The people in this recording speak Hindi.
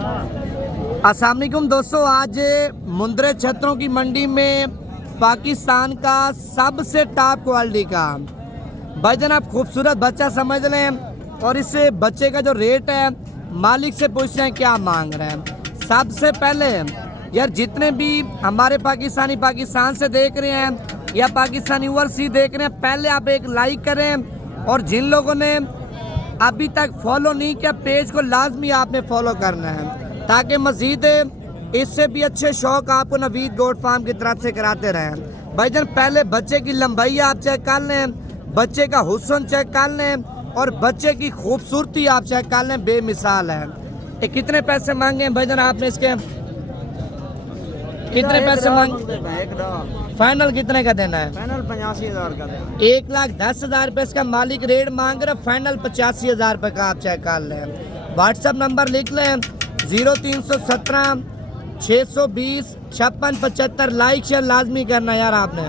अस्सलाम वालेकुम दोस्तों, आज मुंद्रे छत्रों की मंडी में पाकिस्तान का सबसे टॉप क्वालिटी का भाईजान आप खूबसूरत बच्चा समझ लें। और इस बच्चे का जो रेट है मालिक से पूछते हैं क्या मांग रहे हैं। सबसे पहले यार जितने भी हमारे पाकिस्तानी पाकिस्तान से देख रहे हैं या पाकिस्तानी ओवरसीज देख रहे हैं, पहले आप एक लाइक करें। और जिन लोगों ने अभी तक फॉलो नहीं किया पेज को लाजमी आपने फॉलो करना है, ताकि मजीद इससे भी अच्छे शौक आपको नवीद गोट फार्म की तरफ से कराते रहें। भाईजान पहले बच्चे की लंबाई आप चेक कर लें, बच्चे का हुस्न चेक कर लें और बच्चे की खूबसूरती आप चेक कर लें, बेमिसाल है। ये कितने पैसे मांगे हैं भाईजान आपने इसके? कितने पैसे मांगे? फाइनल कितने का देना है? फाइनल 85,000 का देना। 1,10,000 रुपये इसका मालिक रेट मांग रहा है, फाइनल 85,000 रुपये का आप चेक कर लें। व्हाट्सअप नंबर लिख लें 0317 620 5675। लाइक शेयर लाजमी करना यार आपने।